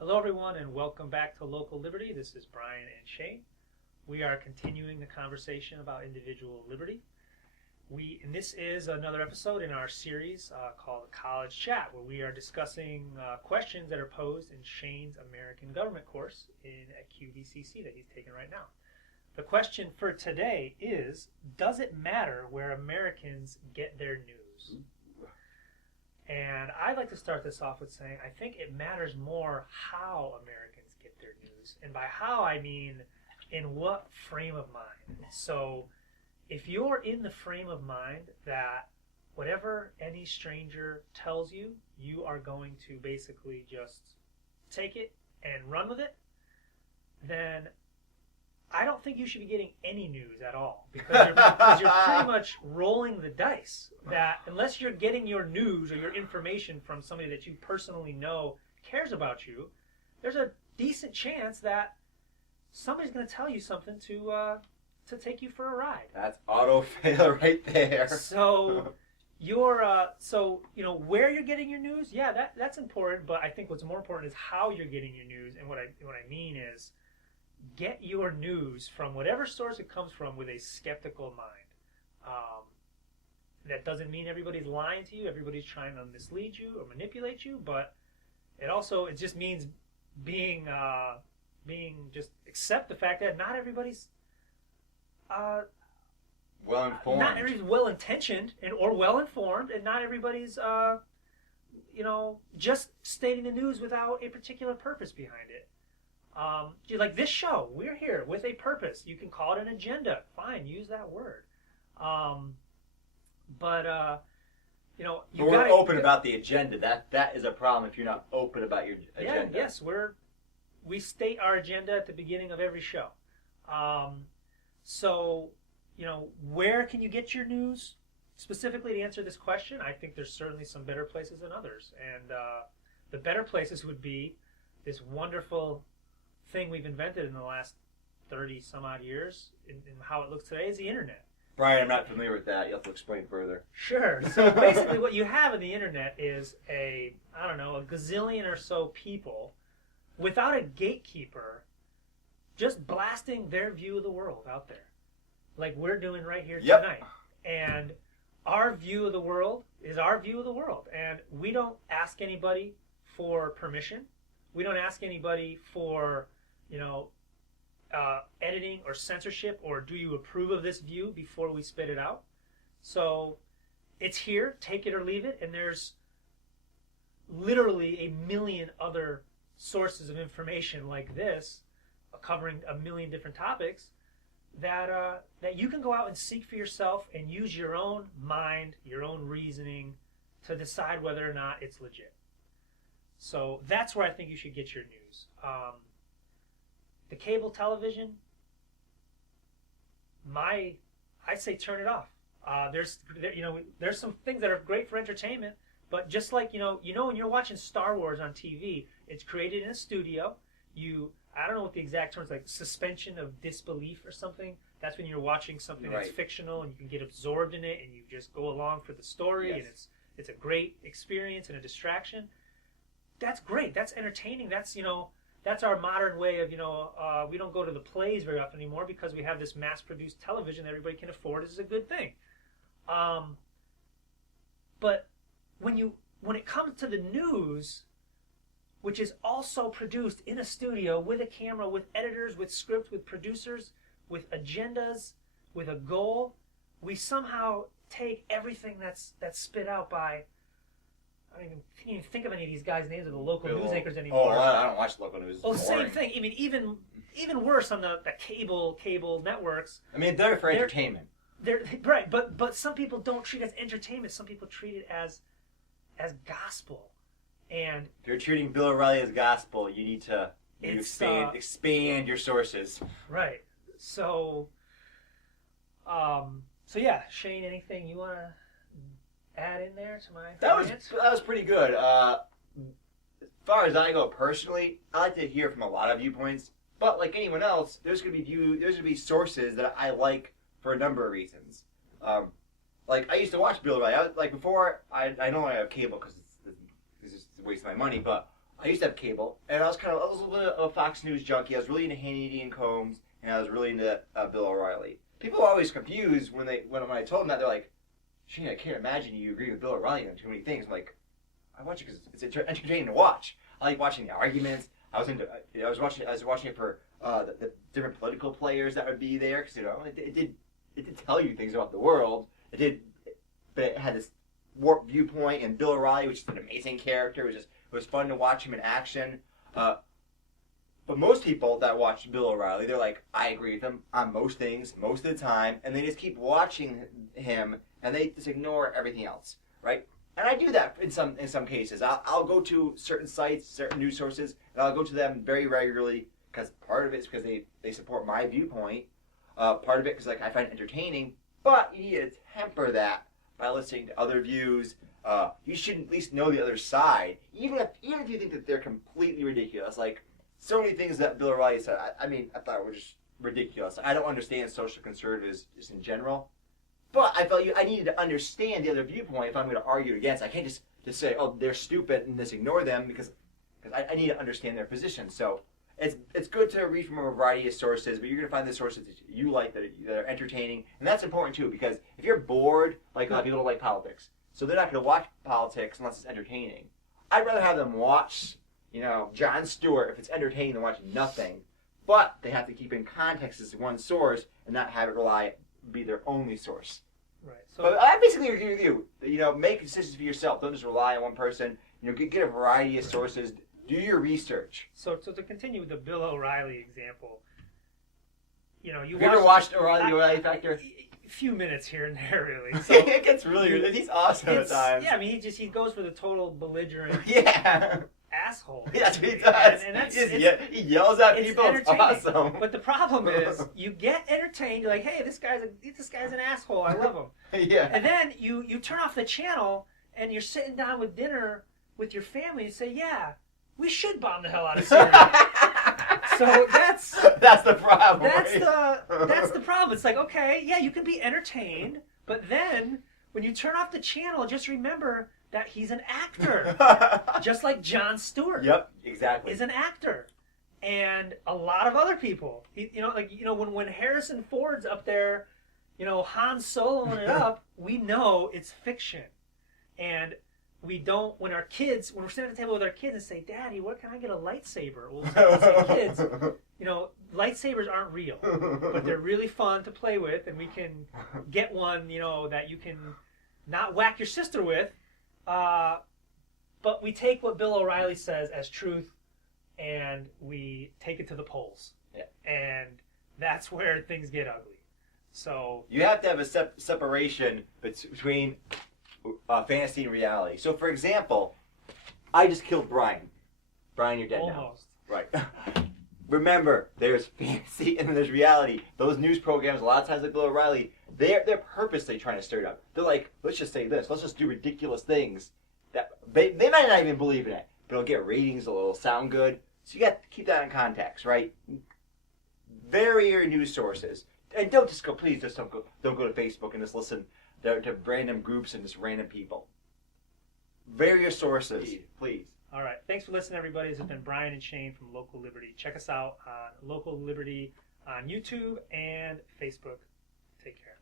Hello, everyone, and welcome back to Local Liberty. This is Brian and Shane. We are continuing the conversation about individual liberty. And this is another episode in our series called College Chat, where we are discussing questions that are posed in Shane's American Government course at QVCC that he's taking right now. The question for today is, does it matter where Americans get their news? And I'd like to start this off with saying I think it matters more how Americans get their news. And by how, I mean in what frame of mind. So if you're in the frame of mind that whatever any stranger tells you, you are going to basically just take it and run with it, then I don't think you should be getting any news at all because you're pretty much rolling the dice that unless you're getting your news or your information from somebody that you personally know cares about you, there's a decent chance that somebody's going to tell you something to take you for a ride. That's auto fail right there. So where you're getting your news, yeah, that's important. But I think what's more important is how you're getting your news. And what I mean is, get your news from whatever source it comes from with a skeptical mind. That doesn't mean everybody's lying to you, everybody's trying to mislead you or manipulate you, but it just means being just accept the fact that not everybody's well informed. Not everybody's well intentioned or well informed, and not everybody's just stating the news without a particular purpose behind it. Like this show, we're here with a purpose. You can call it an agenda. Fine, use that word. We're open about the agenda. That is a problem if you're not open about your agenda. Yeah, yes, we state our agenda at the beginning of every show. Where can you get your news? Specifically to answer this question, I think there's certainly some better places than others. And the better places would be this wonderful thing we've invented in the last 30 some odd years in how it looks today is the internet. Brian, I'm not familiar with that. You'll have to explain further. Sure. So basically what you have in the internet is a gazillion or so people without a gatekeeper just blasting their view of the world out there. Like we're doing right here tonight. And our view of the world is our view of the world. And we don't ask anybody for permission. We don't ask anybody for editing or censorship or do you approve of this view before we spit it out. So it's here, take it or leave it, and there's literally a million other sources of information like this covering a million different topics that you can go out and seek for yourself and use your own mind, your own reasoning to decide whether or not it's legit. So that's where I think you should get your news. The cable television, I say turn it off. There's some things that are great for entertainment, but just like when you're watching Star Wars on TV, it's created in a studio. I don't know what the exact term is, like suspension of disbelief or something. That's when you're watching something that's fictional and you can get absorbed in it and you just go along for the story, and it's a great experience and a distraction. That's great. That's entertaining. That's our modern way of, we don't go to the plays very often anymore because we have this mass-produced television that everybody can afford. This is a good thing. But when it comes to the news, which is also produced in a studio with a camera, with editors, with scripts, with producers, with agendas, with a goal, we somehow take everything that's spit out by, I can't even think of any of these guys' names of the local news anchors anymore. Oh, I don't watch local news. Oh, same thing. I mean, even worse on the cable networks. I mean, they're for entertainment. They're right, but some people don't treat it as entertainment. Some people treat it as gospel. And if you're treating Bill O'Reilly as gospel, you need to expand your sources. Right. So yeah, Shane, anything you want to add in there to my that was pretty good. As far as I go personally, I like to hear from a lot of viewpoints. But like anyone else, there's gonna be sources that I like for a number of reasons. Like I used to watch Bill O'Reilly. Before I know I have cable because it's just a waste of my money, but I used to have cable, and I was a little bit of a Fox News junkie. I was really into Hannity and Combs, and I was really into Bill O'Reilly. People are always confused when I told them that. They're like, "Shane, I can't imagine you agree with Bill O'Reilly on too many things." I'm like, I watch it because it's entertaining to watch. I like watching the arguments. I was watching it for the different political players that would be there, because it did tell you things about the world. But it had this warped viewpoint, and Bill O'Reilly, which is an amazing character, it was fun to watch him in action. But most people that watch Bill O'Reilly, they're like, I agree with him on most things, most of the time, and they just keep watching him, and they just ignore everything else, right? And I do that in some cases. I'll go to certain sites, certain news sources, and I'll go to them very regularly, because part of it is because they support my viewpoint, part of it because I find it entertaining, but you need to temper that by listening to other views. You should at least know the other side, even if you think that they're completely ridiculous. Like, so many things that Bill O'Reilly said, I thought were just ridiculous. I don't understand social conservatives just in general, but I felt I needed to understand the other viewpoint if I'm going to argue against. I can't just say, oh, they're stupid and just ignore them, because I need to understand their position. So it's good to read from a variety of sources, but you're going to find the sources that you like, that are entertaining, and that's important too, because if you're bored, like a lot of people don't like politics, so they're not going to watch politics unless it's entertaining. I'd rather have them watch, Jon Stewart if it's entertaining than watching nothing, but they have to keep in context as one source and not have it be their only source. Right. So, but I basically agree with you. Make decisions for yourself. Don't just rely on one person. Get a variety of sources. Do your research. So to continue with the Bill O'Reilly example, have you ever watched O'Reilly Factor? A few minutes here and there, really. So it gets really good. He's awesome at times. Yeah, he goes for the total belligerent asshole. Yeah, that's what he does. And he yells at people. It's awesome. But the problem is, you get entertained. You're like, hey, this guy's an asshole. I love him. Yeah. And then you turn off the channel, and you're sitting down with dinner with your family and say, yeah, we should bomb the hell out of Syria. So that's the problem. That's the problem. It's like, okay, yeah, you can be entertained, but then when you turn off the channel, just remember that he's an actor, just like Jon Stewart. Yep, exactly. Is an actor, and a lot of other people. When Harrison Ford's up there, Han Soloing it up, we know it's fiction, and we don't. When we're sitting at the table with our kids and say, "Daddy, where can I get a lightsaber?" We'll say, "Kids, lightsabers aren't real, but they're really fun to play with, and we can get one, that you can not whack your sister with." But we take what Bill O'Reilly says as truth, and we take it to the polls. Yeah. And that's where things get ugly. So you have to have a separation between fantasy and reality. So, for example, I just killed Brian. Brian, you're dead now. Almost. Right. Remember, there's fantasy and there's reality. Those news programs, a lot of times like Bill O'Reilly, they're purposely trying to stir it up. They're like, let's just say this. Let's just do ridiculous things. That they might not even believe in it, but it'll get ratings, it'll sound good. So you got to keep that in context, right? Vary your news sources. And don't go to Facebook and just listen to random groups and just random people. Vary your sources, please. All right. Thanks for listening, everybody. This has been Brian and Shane from Local Liberty. Check us out on Local Liberty on YouTube and Facebook. Take care.